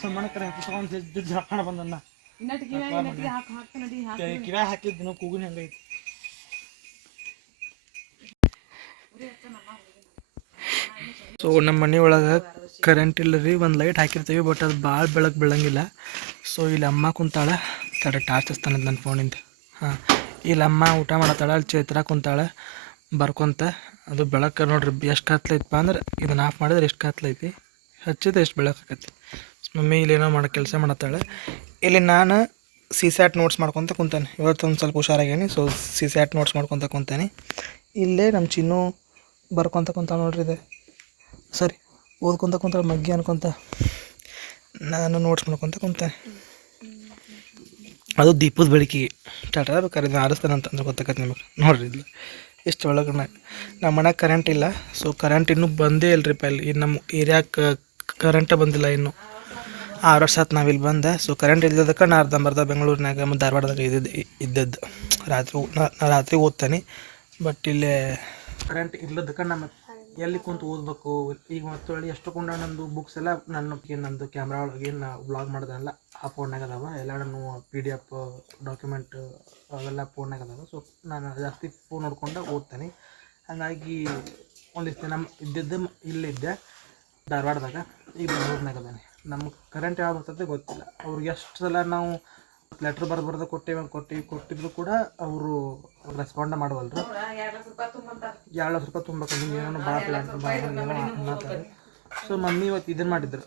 ಸುಮ್ಮನೆ ಹಾಕೊಂಡು ಬಂದನ್ನ ಹಾಕಿದ್ದು ಇನ್ನಟ್ಟಿಗೆ ಹಾಕಿ ಹಾಕ್ತ ನಡಿ ಹಾಕಿ ಕಿವ್ಯಾಗ ಹಾಕಿದ್ನು ಕೂಗಿನ ಹಂಗೈತಿ ಸೊ ನಮ್ಮ ಮನೆ ಒಳಗೆ ಕರೆಂಟ್ ಇಲ್ಲ ರೀ ಒಂದು ಲೈಟ್ ಹಾಕಿರ್ತೀವಿ ಬಟ್ ಅದು ಭಾಳ ಬೆಳಕು ಬೀಳಂಗಿಲ್ಲ. ಸೊ ಇಲ್ಲಿ ಅಮ್ಮ ಕುಂತಾಳ ತಡ ಟಾರ್ಚ್ ಹಚ್ತಾನೆ ನನ್ನ ಫೋನಿಂದ ಹಾಂ ಇಲ್ಲಿ ಅಮ್ಮ ಊಟ ಮಾಡತ್ತಾಳ ಅಲ್ಲಿ ಚೈತ್ರ ಕುಂತಾಳ ಬರ್ಕೊಂತ. ಅದು ಬೆಳಕು ನೋಡ್ರಿ ಎಷ್ಟು ಕತ್ಲೈತಪ್ಪ ಅಂದ್ರೆ ಇದನ್ನ ಆಫ್ ಮಾಡಿದ್ರೆ ಎಷ್ಟು ಕತ್ಲೈತಿ? ಹಚ್ಚಿದ್ರೆ ಎಷ್ಟು ಬೆಳಕಾಕತಿ ಮಮ್ಮಿ ಇಲ್ಲೇನೋ ಮಾಡೋ ಕೆಲಸ ಮಾಡತ್ತಾಳೆ. ಇಲ್ಲಿ ನಾನು ಸಿ ಸ್ಯಾಟ್ ನೋಟ್ಸ್ ಮಾಡ್ಕೊತ ಕುಂತಾನೆ. ಇವತ್ತು ಒಂದು ಸ್ವಲ್ಪ ಹುಷಾರಾಗೇನಿ ಸೊ ಸಿ ಸ್ಯಾಟ್ ನೋಟ್ಸ್ ಮಾಡ್ಕೊತ ಕುಂತಾನೆ. ಇಲ್ಲೇ ನಮ್ಮ ಚಿನ್ನು ಬರ್ಕೊತ ಕುಂತ ನೋಡ್ರಿ ಇದೆ. ಸರಿ, ಓದ್ಕೊತ ಕುಂತ ಮಗ್ಗಿ ಅನ್ಕೊತ. ನಾನು ನೋಟ್ಸ್ ಮಾಡ್ಕೊತ ಕುಂತಾನೆ. ಅದು ದೀಪದ ಬೆಳಕಿಗೆ. ಟಾಟಾ ಬೇಕಾದ್ರೆ ಆರಿಸ್ತಾನೆ ಅಂತಂದ್ರೆ ಗೊತ್ತಾಗತ್ತೆ ನಿಮಗೆ. ನೋಡ್ರಿ ಇಲ್ಲಿ. ಇಷ್ಟು ಒಳಗೆ ನಮ್ಮ ಮನೆಗೆ ಕರೆಂಟ್ ಇಲ್ಲ ಸೊ ಕರೆಂಟ್ ಇನ್ನೂ ಬಂದೇ ಇಲ್ಲರಿ ಇಲ್ಲಿ. ಇನ್ನು ನಮ್ಮ ಏರಿಯಾಕ್ಕೆ ಕರೆಂಟೇ ಬಂದಿಲ್ಲ ಇನ್ನು. ಆರು ವರ್ಷ ಆತು ನಾವಿಲ್ಲಿ ಬಂದೆ. ಸೊ ಕರೆಂಟ್ ಇಲ್ಲದಕ್ಕೆ ನಾ ಅರ್ಧಂಬರ್ಧ ಬೆಂಗಳೂರಿನಾಗ ಮತ್ತು ಧಾರವಾಡದಾಗ ಇದ್ದಿದ್ದು, ಇದ್ದದ್ದು. ರಾತ್ರಿ ನಾ ನಾ ರಾತ್ರಿ ಓದ್ತೇನೆ. ಬಟ್ ಇಲ್ಲೇ ಕರೆಂಟ್ ಇಲ್ಲದಕ್ಕೆ ನಮ್ಮ ಎಲ್ಲಿ ಕುಂತು ಓದಬೇಕು, ಈಗ ಮತ್ತೊಳ್ಳಿ ಎಷ್ಟು ಕೊಂಡ ನಂದು ಬುಕ್ಸ್ ಎಲ್ಲ ನನ್ನ ನಂದು ಕ್ಯಾಮ್ರಾ ಒಳಗೆ ಏನು ವ್ಲಾಗ್ ಮಾಡ್ದಲ್ಲ ಆ ಫೋನ್ನಾಗ ಅದಾವ. ಎಲ್ಲ ನಾನು ಪಿ ಡಿ ಎಫ್ ಡಾಕ್ಯುಮೆಂಟ್ ಅವೆಲ್ಲ ಫೋನ್ನಾಗ ಅದಾವ. ಸೊ ನಾನು ಜಾಸ್ತಿ ಫೋನ್ ನೋಡ್ಕೊಂಡು ಓದ್ತೇನೆ. ಹಾಗಾಗಿ ಒಂದಿಷ್ಟು ನಮ್ಮ ಇದ್ದಿದ್ದು ಇಲ್ಲಿದ್ದೆ ಧಾರವಾಡದಾಗ, ಈಗ ಬೆಂಗಳೂರಿನಾಗ ಅದಾನೆ. ನಮ್ಗೆ ಕರೆಂಟ್ ಯಾವಾಗ ಬರ್ತದೆ ಗೊತ್ತಿಲ್ಲ. ಅವ್ರಿಗೆ ಎಷ್ಟು ಸಲ ನಾವು ಲೆಟ್ರ್ ಬರ್ದು ಬರ್ದು ಕೊಟ್ಟಿವಿ ಕೊಟ್ಟಿವಿ, ಕೊಟ್ಟಿದ್ರು ಕೂಡ ಅವರು ರೆಸ್ಪಾಂಡ ಮಾಡವಲ್ರು. ಎರಡು ಲಕ್ಷ ರೂಪಾಯಿ ತುಂಬಬೇಕು ನಿಮ್ಗೆ ಏನೋ ಭಾಳ ಪ್ಲ್ಯಾನ್ ಸೊ ಮಮ್ಮಿ ಇವತ್ತು ಇದನ್ನು ಮಾಡಿದ್ರು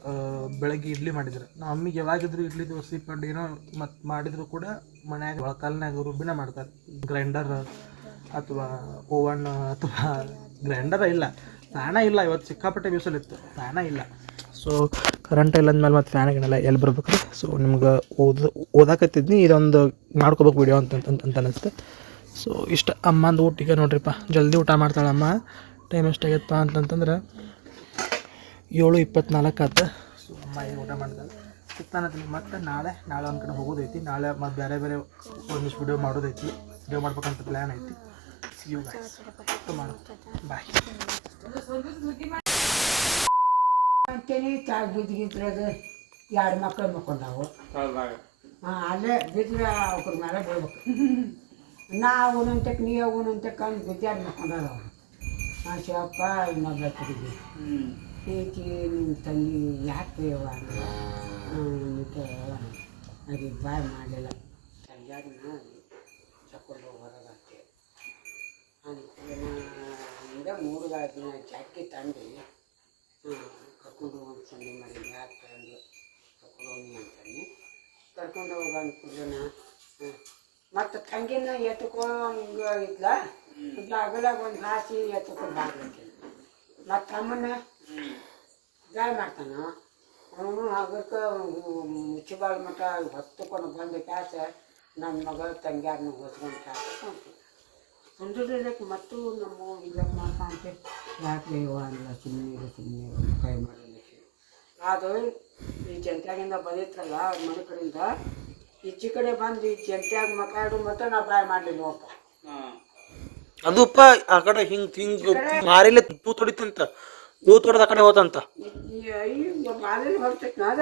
ಬೆಳಗ್ಗೆ ಇಡ್ಲಿ ಮಾಡಿದ್ರು. ನಮ್ಮ ಮಮ್ಮಿಗೆ ಯಾವಾಗಿದ್ರು ಇಡ್ಲಿ, ದೋಸೆ ಪಡ್ಡು ಏನೋ ಮತ್ತು ಮಾಡಿದ್ರು ಕೂಡ ಮನ್ಯಾಗ ಒಳಕಾಲ್ನಾಗ ರುಬ್ಬಿನ ಮಾಡ್ತಾರೆ. ಗ್ರೈಂಡರ್ ಅಥವಾ ಓವನ್ ಅಥವಾ ಗ್ರೈಂಡರ್ ಇಲ್ಲ. ಫ್ಯಾನ ಇಲ್ಲ ಇವತ್ತು ಸಿಕ್ಕಾಪಟ್ಟೆ ಬಿಸಿಲಿತ್ತು. ಫ್ಯಾನ ಇಲ್ಲ. ಸೊ ಕರೆಂಟ್ ಇಲ್ಲ ಅಂದಮೇಲೆ ಮತ್ತು ಫ್ಯಾನ್ ಗಿನೆಲ್ಲ ಎಲ್ಲಿ ಬರ್ಬೇಕು ಸೊ ನಿಮ್ಗೆ ಓದ್, ಓದಾಕತ್ತಿದ್ನಿ. ಇದೊಂದು ಮಾಡ್ಕೋಬೇಕು ವಿಡಿಯೋ ಅಂತ ಅಂತ ಅನಿಸ್ತು ಸೊ ಇಷ್ಟ ಅಮ್ಮಂದು ಊಟಿಗೆ ನೋಡ್ರಿಪ್ಪ. ಜಲ್ದಿ ಊಟ ಮಾಡ್ತಾಳೆ ಅಮ್ಮ ಟೈಮ್ ಎಷ್ಟಾಗೈತಪ್ಪ ಅಂತಂತಂದ್ರೆ ಏಳು ಇಪ್ಪತ್ನಾಲ್ಕು ಆತ. ಸೊ ಅಮ್ಮ ಈಗ ಊಟ ಮಾಡ್ತಾಳೆ? ಸಿಗ್ತಾನತ್ತೀನಿ ಮತ್ತೆ ನಾಳೆ ನಾಳೆ ಒಂದು ಕಡೆ ಹೋಗೋದೈತಿ. ನಾಳೆ ಮತ್ತು ಬೇರೆ ಬೇರೆ ಒಂದಿಷ್ಟು ವಿಡಿಯೋ ಮಾಡೋದೈತಿ. ವಿಡಿಯೋ ಮಾಡ್ಬೇಕಂತ ಪ್ಲ್ಯಾನ್ ಐತಿ. ಸಿ ಯು ಗೈಸ್ ಮಾಡು. ಬಾಯ್ ಅಂತೇಳಿ ತಾಯಿ ಬಿದ್ದಿದ್ರದು ಎರಡು ಮಕ್ಕಳು ಮಕ್ಕೊಂಡಾವು. ಹಾಂ ಅಲ್ಲೇ ಬಿದ್ದರೆ ಅವ್ರ ಮೇಲೆ ಬೀಳ್ಬೇಕು. ನಾ ಅವನಂತಕ್ಕೆ ನೀ ಅವನಂತಕ್ಕೆ ಅವ್ನು ಬಿದ್ದಾಡಿ ಮಕ್ಕೊಂಡಾರ ಅವನು ಹಾಂ ಶಿವಪ್ಪ ಇನ್ನೊಬ್ಬ ತಿರುಗಿ ಈಕಿ ನಿಮ್ಮ ತಂಗಿ ಯಾಕೆ ಅದು ಬಾಯ್ ಮಾಡಲಿಲ್ಲ. ತಂಗ್ಯಾರನ್ನ ತಕೊಂಡು ಹೊರಗತ್ತೆ ಹಿಂಗ ಮೂರು ದಿನ ಜಾಕಿ ತಂದು ಕರ್ಕೊಂಡು ಹೋಗಿ ಸಂಡೆ ಮಾಡಿ ಯಾಕೆ ತಂದು ಕರ್ಕೊಂಡು ಹೋಗಿ ಅಂತಾನೆ ಹೋಗ ಅನ್ಕೊಂಡನ ಮತ್ತು ತಂಗಿನ ಎತ್ಕೊಂಡ್ ಇದ್ಲ ಇದ್ಲ ಅಗಲಾಗ ಒಂದು ಹಾಸಿ ಎತ್ಕೊಂಡು ಬಾಗ್ಲಕ್ಕೆ ಮತ್ತು ತಮ್ಮನ ಗಾಯ ಮಾಡ್ತಾನ? ಅವನು ಹಗಕ್ಕೆ ಮುಚ್ಚಿಬಾಳ ಮಠ ಹೊತ್ತುಕೊಂಡು ಬಂದ ಕ್ಯಾಸ ನನ್ನ ಮಗ ತಂಗ್ಯಾರನ್ನ ಹೊಸ್ಕೊಂಡು ಕ್ಯಾಸ ಕುಂದ್ರದಕ್ಕೆ ಮತ್ತು ನಮ್ಮ ಅಂತ. ಮಾಡ್ಕೊಂತೆ ಯಾಕೆ ಇವ ಅಂದ್ರ ಸುಮ್ಮನೆ ಸುಮ್ಮನೆ ಕೈ ಮಾಡಲಿಕ್ಕೆ ಅದು ಈ ಜಂತ್ಯಾಗಿಂದ ಬಂದಿತ್ತಲ್ಲ ಅವ್ರ ಮನೆ ಕಡೆಯಿಂದ ಈಚೆ ಕಡೆ ಬಂದು ಈ ಜಂತ್ಯಾಗ ಮಕಾಡು ಮತ್ತೆ ನಾ ಬಾಯ್ ಮಾಡ್ಲಿ ನೋಡಪ್ಪ ಅದಪ್ಪ ಆ ಕಡೆ ಹಿಂಗ್ ಹಿಂಗ್ ಮಾರಿಲೆ ತೂ ತೊಡಿತಂತ ತೂ ತೊಡದ ಆ ಕಡೆ ಹೋತಂತ. ಮಾಲಿನ ಹೊರ್ತೈತಿ ಅದ.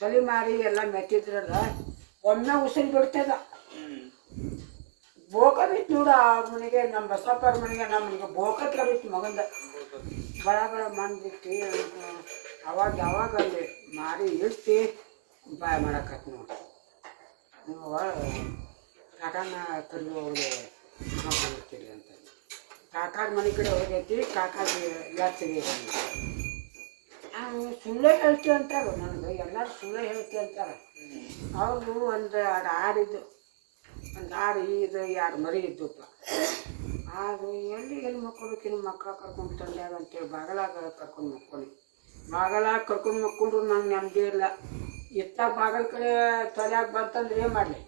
ತಲೆ ಮಾರಿ ಎಲ್ಲ ಮೆಟ್ಟಿದ್ರಲ್ಲ ಒಮ್ಮೆ ಉಸಿರು ಬಿಡ್ತದ. ಬೋಕ ಬಿತ್ತು ನೋಡು ಆ ಮನೆಗೆ ನಮ್ಮ ಬಸಪ್ಪರ ಮನೆಗೆ ನಮ್ಮ ಮನೆಗೆ ಬೋಕತ್ಲ ಬಿತ್ತು ಮಗಂದ. ಬಳ ಬಳ ಮಂದಿತ್ತು ಬಿಟ್ಟು ಅವಾಗ ಯಾವಾಗ ಅಲ್ಲಿ ಮಾರಿ ಇಡ್ತಿ ಬಾಯ ಮಾಡಕತ್ ನೋಡಿ. ನೀವು ಕಾಕನ ಕರಿ ಹೋಗಿ ಮಾಡ್ತೀರಿ ಅಂತ. ಕಾಕಾರ ಮನೆ ಕಡೆ ಹೋಗೈತಿ ಕಾಕಾಗ ಯಾತ್ರೆಗೆ ಸುಳ್ಳೇ ಹೇಳ್ತೀವಿ ಅಂತಾರೆ ನನಗೆ, ಎಲ್ಲರೂ ಸುಳ್ಳೇ ಹೇಳ್ತೀವಿ ಅಂತಾರೆ. ಅವರು ಒಂದು ಎರಡು ಆಡಿದ್ದು ಒಂದು ಆರು ಇದು ಎರಡು ಮರಿ ಇದ್ದಪ್ಪ ಅದು ಎಲ್ಲಿ ಎಲ್ಲಿ ಮಕ್ಕೊಳಕಿನ ಮಕ್ಕಳು ಕರ್ಕೊಂಡು ತಂದಾಗ ಅಂತೇಳಿ ಬಾಗಲಾಗ ಕರ್ಕೊಂಡು ಮಕ್ಕಳು. ಬಾಗಲಾಗ ಕರ್ಕೊಂಡು ಮಕ್ಕೊಂಡ್ರು ನಂಗೆ ನೆಮ್ಮದಿ ಇಲ್ಲ. ಇತ್ತ ಬಾಗಲ್ ಕಡೆ ತಲೆಯಾಗ ಬಂತಂದ್ರೆ ಏನು ಮಾಡಲಿ?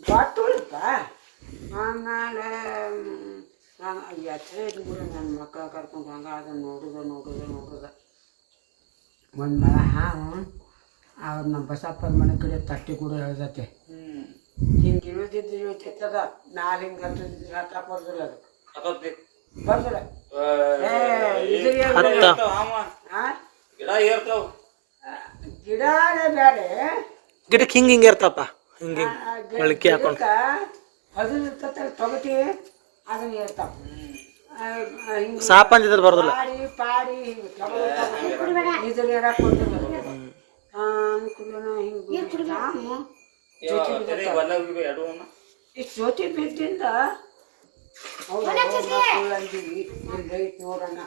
ಗೊತ್ತುಳಿಪ್ಪ ಆಮೇಲೆ ನಾನು ಎಚ್ಚರ ಇದ್ಬಿಡು ನನ್ನ ಮಕ್ಕಳ ಕರ್ಕೊಂಡು ಹಂಗೆ ಅದನ್ನು ನೋಡುದ ನೋಡುದು ನೋಡುದ. ಒಂದು ಮಳ ಹಾವು ಅವ್ರ ನಮ್ಮ ಬಸಪ್ಪನ ಮನೆ ಕಡೆ ತಟ್ಟಿ ಕೂಡ ಹೇಳ್ದತ್ತೆ. ಹಿಂಗೆ ಇಳಿದಿದ್ದು ಇಳಿತಿತ್ತದ ನಾಲ್ ಹಿಂಗೆ ಹತ್ತಿದ್ದು ಹತ್ತಾಕ ಬರ್ದಿಲ್ಲ ಅದು. ಬರ್ದಿಲ್ಲ. ಏ ಇದು ಏನು ಹತ್ತ ಹಾಂ ಗಿಡ ಏರ್ತಾವ. ಗಿಡನೇ ಬೇರೆ ಗಿಡಕ್ಕೆ ಹಿಂಗೆ ಹಿಂಗೆ ಇರ್ತಪ್ಪ. ಹಿಂಗೆ ಹಿಂಗೆ ಮೊಳಕೆ ಹಾಕೊಂಡು. ಅದು ಇರ್ತೈತೆ ತೊಗಟಿ ಅದನ್ನ ಇರ್ತಾವ ಹಿಂಗೆ ಸಾಪ್ ಅಂದಿದ್ರೆ ಬರೋದಿಲ್ಲ. ಪಾಡಿ ಪಾಡಿ ಹಿಂಗೆ ಇದ್ರ ಇರಕ್ಕೆ ಕೊಟ್ಟಿರೋದು ಅನುಕೂಲನ ಹಿಂಗೆ ಈ ಜ್ಯೋತಿ ಬಿದ್ದಿಂದ ನೋಡೋಣ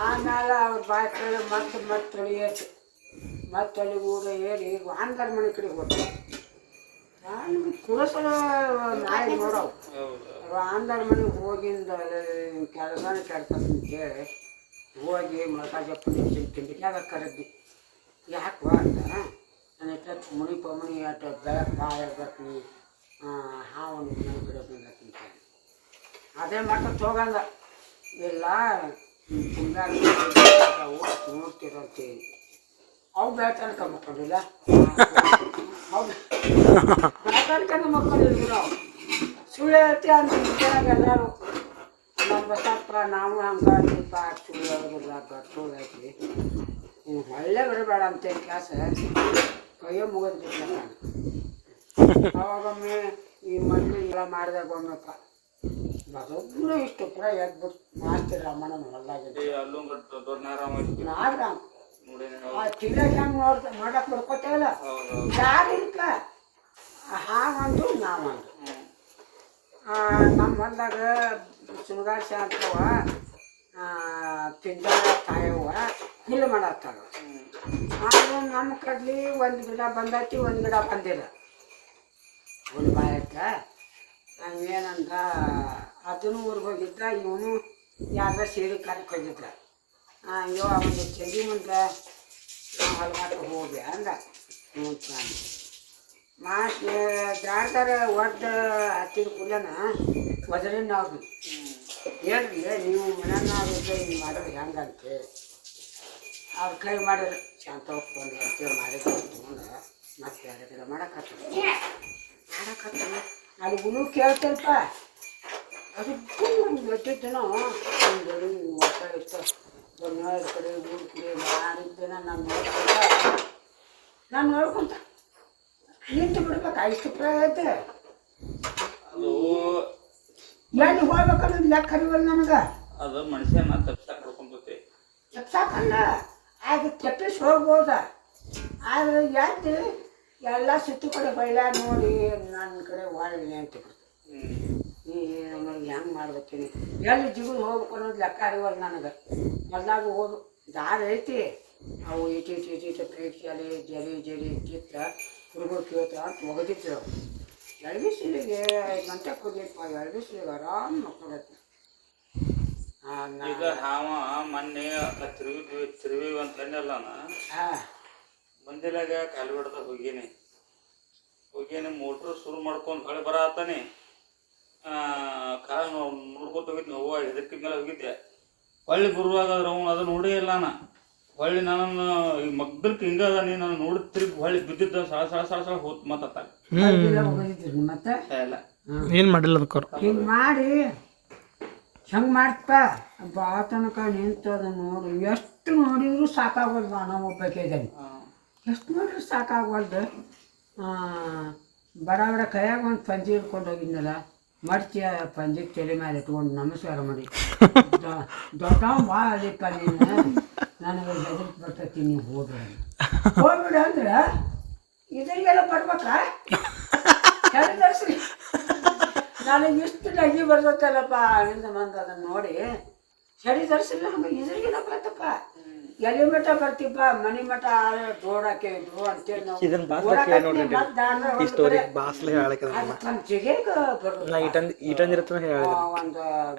ಆಮೇಲೆ ಅವ್ರ ಬಾಯ್ ಮತ್ತೆ ಮತ್ತೆ ತೊಳಿಯೋದು. ಮತ್ತೆ ಅಲ್ಲಿ ಊರ ಏರಿ ವಾಂದರ್ ಮನೆ ಕಡೆ ಹೋಗ್ತಾರೆ ಕುರಸಲ ನಾಯಿ ನೋಡವು ವಾಂದರ್ ಮನೆಗೆ ಹೋಗಿಂದ ಕೆಲಸನೇ ಕೆಡ್ತಂತೇಳಿ ಹೋಗಿ ಮೊಳಕ ತಿಂಡಿಕ್ಯಾಗ ಕರೆದ್ವಿ ಯಾಕೆ ಅಂತ? ನನ್ನ ಹತ್ರ ಮುನಿ ಪಮಣಿ ಆಟ ಬೆಳಕು ಭಾಳ ಇರ್ಬೇಕು ಮನೆ ಬಿಡೋದಂತ ಅದೇ. ಮಟ್ಟ ತೋಗಂದ ಇಲ್ಲ ಹಿಂಗಾಗಿ ನೋಡ್ತಿರಂತೇಳಿ ಅವು ಬೇಟನ್ಕ ಮಕ್ಕಳಿಲ್ಲ. ಬೇಟನ್ಕನ ಮಕ್ಕಳಿಲ್ಲ ಸುಳ್ಳು ಹೇಳ್ತಿ ಅಂತ ಎಲ್ಲರೂ ನಮ್ಮ ಬಸಪ್ಪ ನಾವು ಹಂಗಾಗಿಪ್ಪ ಸುಳ್ಳು ಹೇಳೋದಿಲ್ಲ ಸುಳ್ಳು ನೀವು ಒಳ್ಳೆ ಬರಬೇಡ ಅಂತ ಕ್ಲಾಸ್ ಕೈಯೋ ಮುಗಿದು ಬಿಟ್ಲ ಅವಾಗೊಮ್ಮೆ ಈ ಮಣ್ಣು ಎಲ್ಲ ಮಾಡಿದಾಗ ಒಮ್ಮೆಪ್ಪ ಬರೋಬ್ಬರು ಇಷ್ಟು ಪುರ ಎದ್ಬಿಟ್ಟು ಮಾಡ್ತೀರ ಅಮ್ಮನ ಹೊಲ್ದಾಗಿದ್ದು ನಾಗ್ರಾಮ್. ಆ ತಿನ್ನಕ್ ಹೆಂಗ್ ನೋಡ್ತ ನೋಡಕ್ ಹಾಗಂದು ನಾವಂದು ನಮ್ಮ ಹೊಲ್ದಾಗ ಸುಣಗಾಡ್ಸ ಅಂತವ ತಿಂದ ತಾಯವ್ವ ಹಿಲ್ ಮಾಡತ್ತಾರ ಆದ್ರೆ ನಮ್ಮ ಕಡ್ಲಿ ಒಂದು ಗಿಡ ಬಂದೈತಿ ಒಂದು ಗಿಡ ಬಂದಿಲ್ಲ. ಹುಲ್ಲು ಬಾಯಕ್ಕ. ಏನಂದ ಅದನ್ನು ಊರಿಗೆ ಹೋಗಿದ್ದ ಇವನು ಯಾರ ಸೇರಿ ಕರೆಕ್ ಹೋಗಿದ್ದ. ಅಯ್ಯೋ ಅವನು ಚಳಿ ಮುಂದೆ ಹೊಲಗಾಟ ಹೋಗಿ ಅಂದ. ಹ್ಞೂ ಮಾತು ಜಾಡ್ದಾರ ಒಡ್ಡ ಹತ್ತಿದ ಕುಲ್ಲನ ಒದರಿನ ಅವ್ರು. ಹೇಳ್ರಿ, ನೀವು ಮನೆಯನ್ನಾಗಿದ್ದರೆ ಹಿಂಗೆ ಮಾಡೋದು ಹೆಂಗಂತೆ? ಅವ್ರ ಕೈ ಮಾಡಿದ್ರೆ ಶಾಂತ ಬಂದು ಅಂತೇಳಿ ಮಾಡಿದ್ರೆ ತೊಗೊಂಡು ಮತ್ತೆ ಬೇರೆ ಕಡೆ ಮಾಡಕತ್ತ ಮಾಡಕತ್ತ ಅದು ಹುಳು ಕೇಳ್ತಲ್ಪ ಅದಕ್ಕೂ ಒಂದು ಗೊತ್ತಿದ್ದನೋ ಒಂದು ಒಟ್ಟ ಕಡೆ ಊರ ಕಡೆ ದಿನ ನಾನು ನೋಡ್ಕೊಂತ. ನಾನು ನೋಡ್ಕೊಂತ. ನಿಂತು ಬಿಡ್ಬೇಕು ಅದು ಎಲ್ಲಿ ಹೋಗ್ಬೇಕನ್ನೋದು ಲೆಕ್ಕ ಹರಿವಲ್ಲ ನನಗೆ? ಅದು ಮನುಷ್ಯನ ತಪ್ಸಾಕ ಹಿಡ್ಕೊಂತೈತಿ ತಪ್ಸಾಕಲ್ಲ. ಅದು ತಪ್ಪಿಸಿ ಹೋಗ್ಬೋದ. ಆದರೆ ಯಾಕೆ? ಎಲ್ಲ ಸುತ್ತು ಕಡೆ ಬೈಲ ನೋಡಿ ನನ್ನ ಕಡೆ ಒಳ್ಳೆ ಅಂತ ಹೆಂಗೆ ಮಾಡ್ಬೇಕೀನಿ ಎಲ್ಲಿ ಜೀವನ ಹೋಗ್ಬೇಕು ಅನ್ನೋದು ಲೆಕ್ಕ ಅರಿವಲ್ಲ ನನಗೆ. ಮೊದಲಾಗ ಹೋಗು ದಾರಿ ಐತಿ. ಅವು ಇಟಿ ಇಟಿ ಇಟಿ ಇಟಿ ಪ್ರೀತಿಯಲ್ಲಿ ಜರಿ ಜರಿ ಇಟ್ಟಿತ್ತ ಹುಡುಗರು ಕೇಳ್ತ ಅಂತ ಒಗದಿದ್ರು ಎರಡು ಬಿಸಿಲಿಗೆ ಐದು ಗಂಟೆ ಕುದಿಯಪ್ಪ ಎರಡು ಬಿಸಿಲಿಗೆ ಆರಾಮ್ ಮಕ್ಕಳತ್ತೆ ಈಗ ಹಾವ ಮೊನ್ನೆ ತಿರುವಿ ತಿರುವಿ ಅಂತ ಅನ್ನಲ್ಲ ಮಂದಿಲಾಗ ಕಾಲು ಬಿಡ್ದ ಹೋಗಿನಿ. ಹೋಗೀನಿ ಮೋಟ್ರ್ ಶುರು ಮಾಡ್ಕೊಂಡು ಹೊಳೆ ಬರತ್ತಾನೆ ಕಾಲು ನೋಡ್ಕೊತ ಹೋಗಿದ್ನಿ ನೋವು ಇದಕ್ಕೆ ಮೇಲೆ ಹೋಗಿದ್ದೆ. ಹೊಳ್ಳಿ ಬರುವಾಗ ಅವನು ಅವ್ನು ಅದು ನೋಡೇ ಇಲ್ಲ ನಾ ಹೊಳ್ಳಿ ನನ್ನನ್ನು ಈ ಮಗ್ದಕ್ಕೆ ಹಿಂಗ ಅದ ನೀ ನಾನು ನೋಡುತ್ತಿರಿ ತಿರುಗಿ ಹೊಳ್ಳಿ ಬಿದ್ದಿದ್ದ ಸಳ ಸಳ ಸಳ ಸಳ ಹೋತ್ ಮತ್ತ ಏನ್ ಮತ್ತೆ ಇಲ್ಲ. ಏನು ಮಾಡಿಲ್ಲ ಅದಕ್ಕವ್ರು ಹಿಂಗೆ ಮಾಡಿ ಹೆಂಗ್ ಮಾಡ್ತ. ಬಾ ತನಕ ನಿಂತದ ನೋಡು. ಎಷ್ಟು ನೋಡಿದ್ರು ಸಾಕಾಗೋದು ನಾನು ಒಬ್ಬಕ್ಕೆ ಇದ್ದೇನೆ ಎಷ್ಟು ನೋಡಿದ್ರು ಸಾಕಾಗೋದು ಬಡ ಬಡ ಕೈಯಾಗ ಒಂದು ಪಂಜಿ ಹಿಡ್ಕೊಂಡು ಹೋಗಿದ್ನಲ್ಲ. ಮಡ್ಚಿ ಪಂಜಿ ತಲೆ ಮೇಲೆ ಇಟ್ಕೊಂಡು ನಮಸ್ಕಾರ ಮಾಡಿ. ದೊಡ್ಡ ಬಾ ಅಲ್ಲಿಪ್ಪ ನೀನು. ನನಗೆ ಹೆದರಿಕೆ ಬರ್ತೈತಿ ನೀವು ಹೋಗ್ಬಿಡ ಹೋಗ್ಬಿಡ ಅಂದ್ರೆ ಇದರಿಗೆಲ್ಲ ಬರ್ಬೇಕಾ? ನನಗೆ ಇಷ್ಟು ನಗಿ ಬರ್ತೈತಲ್ಲಪ್ಪ ಅಲ್ಲಿಂದ ಬಂದು ಅದನ್ನ ನೋಡಿ. ಚಳಿ ತರಿಸಿಲ್ಲ ನಮಗೆ ಇದ್ರಿಗಿನ ಬರ್ತಪ್ಪ ಎಲ್ಲಿ ಮಠ ಬರ್ತಿಪ್ಪ ಮನೆ ಮಠ ಜೋಡಕ್ಕೆ ಇದ್ರು ಅಂತೇಳಿ ನಾವು ಇದನ್ನ ಬಾಸ್ಲ ಓಡಾಕತ್ನಿ, ಕೇಳಿ ನೋಡ್ರಿ ಮತ್ತ್ ದಾಂಡ್ರ ಈ ಒಂದ್ ಸ್ಟೋರಿ ಹೇಳಕ್ಕೆ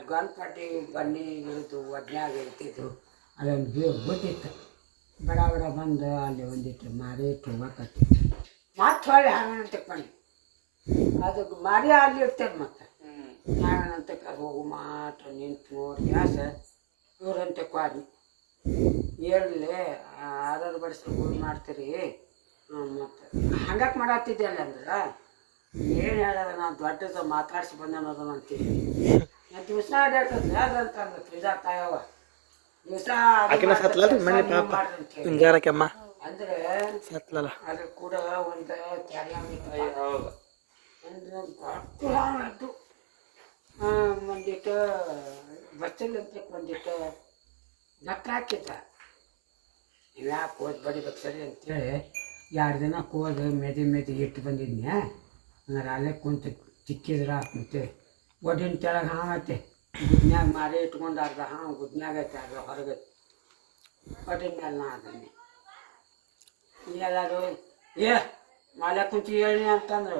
ಗಣಪತಿ ಬನ್ನಿ ಇಳಿದು ಒಡ್ನ್ಯಾಗ ಇರ್ತಿದ್ರು ಅದೊಂದು ಬೀ ಗೊತ್ತಿತ್ತು. ಬಡ ಬಡ ಬಂದು ಅಲ್ಲಿ ಒಂದಿಟ್ಟು ಮಾರಿ ಇಟ್ಟು ಹೋಗಕತ್ತಿ ಮತ್ತೆ ಹೊಳ್ಳಿ ಹಾಗಂತ ಬನ್ನಿ. ಅದು ಮಾರಿ ಅಲ್ಲಿ ಇರ್ತೇವೆ ಮತ್ತೆ. ಹಾಗಂತ ಹೋಗು ಮಾತ್ರ ನಿಂತು ನೋಡಿ ಗ್ಯಾಸ ಇವ್ರಂತೆ ಕ್ವಾದ್ನಿ ಹೇಳಲಿ ಆರಾರು ಬಡಿಸಿ ಫೋನ್ ಮಾಡ್ತೀರಿ. ಮತ್ತು ಹಂಗಕ್ಕೆ ಮಾಡತ್ತಿದ್ದೆಲ್ಲ ಅಂದ್ರೆ? ಏನು ಹೇಳೋದು ನಾನು ದೊಡ್ಡದು ಮಾತಾಡ್ಸಿ ಬಂದನೋದು ಅಂತೀನಿ ದಿವಸ ಅಡ್ಯಾಡ್ತದೆ ಅದಂತ ಅಂದ ಪಿಜಾ ತಾಯವ ದಿವಸ ಆಕಿನ ಸತ್ಲಲ್ರಿ ಮನೆ ಪಾಪ. ಹಿಂಗಾರ ಅಂದ್ರೆ ಸತ್ಲಲ್ಲ? ಅದ್ರ ಕೂಡ ಒಂದು ಹೌದು ಅಂದ್ರೆ ದೊಡ್ಡ ಅದು. ಒಂದಿಟ್ಟು ಬಚ್ಚಲ್ ಅಂತ ಒಂದಿಟ್ಟು ನಕ್ಕ ಹಾಕಿದ್ದ. ಯಾಕೆ ಓದ್ ಬಡಿಬೇಕು ಸರಿ ಅಂತೇಳಿ ಎರಡು ದಿನ ಕೋದು ಮೆದಿ ಮೆದಿ ಇಟ್ಟು ಬಂದಿದ್ನೆ. ಅಂದ್ರೆ ಅಲ್ಲೇ ಕುಂತು ತಿಕ್ಕಿದ್ರ ಕುಂತೆ ಒಡಿನ ಕೆಳಗೆ ಹಾವತ್ತೆ ಗುದ್ನ್ಯಾಗ ಮಾರಿ ಇಟ್ಕೊಂಡು ಅರ್ಧ ಹಾಂ, ಗುದ್ನ್ಯಾಗ ಐತೆ, ಅರ್ಧ ಹೊರಗೆ ಒಡಿನ ಮೇಲೆ ನಾ ಅದನ್ನೇ ಎಲ್ಲರೂ, ಏ, ಮಾಲೆ ಕುಂತಿ ಹೇಳಿ ಅಂತಂದ್ರು.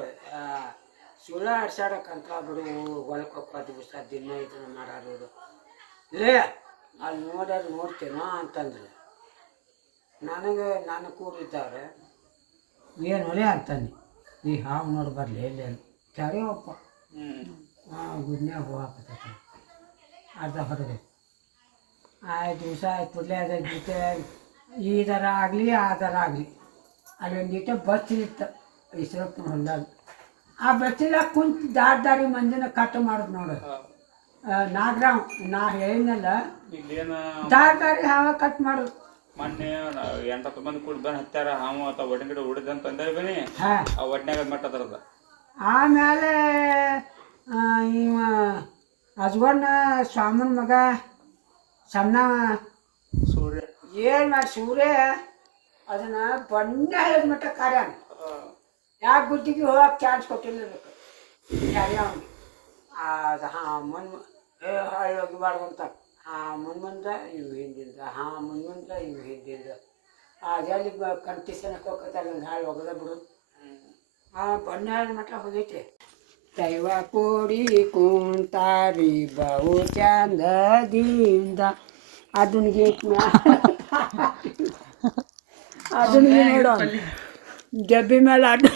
ಸುಳ ಆಡ್ಸಾಡಕ್ಕಂತ ಬಿಡು ಹೊಲಕ್ಕೆ ಹೋಗ್ತಾ ದಿವಸ ದಿನ ಇದನ್ನ ಮಾಡಾರೋದು ಲೇ ಅಲ್ಲಿ ನೋಡ್ಯಾರ ನೋಡ್ತೀನೋ ಅಂತಂದ್ರೆ. ನನಗೆ ನಾನು ಕೂಡಿದ್ದಾರೆ. ಏನು ಒಲೆ ಅಂತಾನೆ? ಈ ಹಾವು ನೋಡಿ ಬರಲಿ ಎಲ್ಲಿ ಸರಿ ಒಪ್ಪ. ಹಾಂ ಗುಡ್ನ್ಯಾಗ ಹೋಗಕತ್ತೆ ಅರ್ಧ ಹೊರಗೆ. ಆಯ್ತು ದಿವಸ ಆಯ್ತು ಕೂಡಲೇ ಅದ್ರ ಜೊತೆ ಈ ಥರ ಆಗಲಿ ಆ ಥರ ಆಗಲಿ. ಅಲ್ಲೊಂದು ಜೊತೆ ಬಸ್ ಇತ್ತು ಇಸ್ರಪ್ಪನ ಹೊಲ್ದಾಗ. ಆ ಬಸ್ಸಿಲ್ಲ ಕುಂತು ದಾರಿ ದಾರಿ ಮಂದಿನ ಕಟ್ ಮಾಡೋದು ನೋಡು. ನಾಗರಾವ್ ನಾ ಹೇಳಿದ್ನಲ್ಲ ತರಕಾರಿ ಹಾವ ಕಟ್ ಮಾಡು. ಮೊನ್ನೆ ಎಂಟತ್ತು ಮಂದಿ ಕೂಡಿ ಬಂದು ಹತ್ತಾರ ಹಾವು ಅಥವಾ ಒಡ್ಡಿನ ಗಿಡ ಉಳಿದ ಅಂತ ಅಂದೇಳಿ ಬನ್ನಿ. ಆ ಒಡ್ನ್ಯಾಗ ಮಟ್ಟ ಅದರದ. ಆಮೇಲೆ ಇವ ಅಜ್ವಣ್ಣ ಸ್ವಾಮನ ಮಗ ಸಣ್ಣ ಸೂರ್ಯ. ಏನು ಮಾಡಿ ಸೂರ್ಯ ಅದನ್ನ ಬಣ್ಣ ಹೇಳಿದ ಮಟ್ಟ ಕಾರ್ಯ ಯಾಕೆ ಗುಡ್ಡಿಗೆ ಹೋಗಕ್ಕೆ ಚಾನ್ಸ್ ಕೊಟ್ಟಿಲ್ಲ ಯಾರ್ಯಾವ ಅದು ಹಾಂ ಮುನ್ ಏ ಹೋಗ್ಬಾರ್ದು ಅಂತ ಹಾಂ ಮುನ್ ಮುಂದೆ ಇವು ಹಿಂದಿಂದ ಹಾಂ ಮುನ್ ಮುಂದೆ ಇವು ಹಿಂದಿಂದ ಅದೆಲ್ಲಿ ಕಂಟಿಸನಕ್ಕೆ ಹೋಗ್ತಾರೆ ನಂಗೆ ಹಾಳು ಹೋಗದ ಬಿಡು ಆ ಬಣ್ಣ ಮಟ್ಟ ಹೋಗೈತೆ ದೈವ ಕೂಡಿ ಕುಂತಾರಿ ಬಹು ಚಂದದಿಂದ ಅದನ್ನ ಗೀಟ್ ಅದನ್ನ ನೋಡು ಡಬ್ಬಿ ಮೇಲೆ ಅಡ್ಡ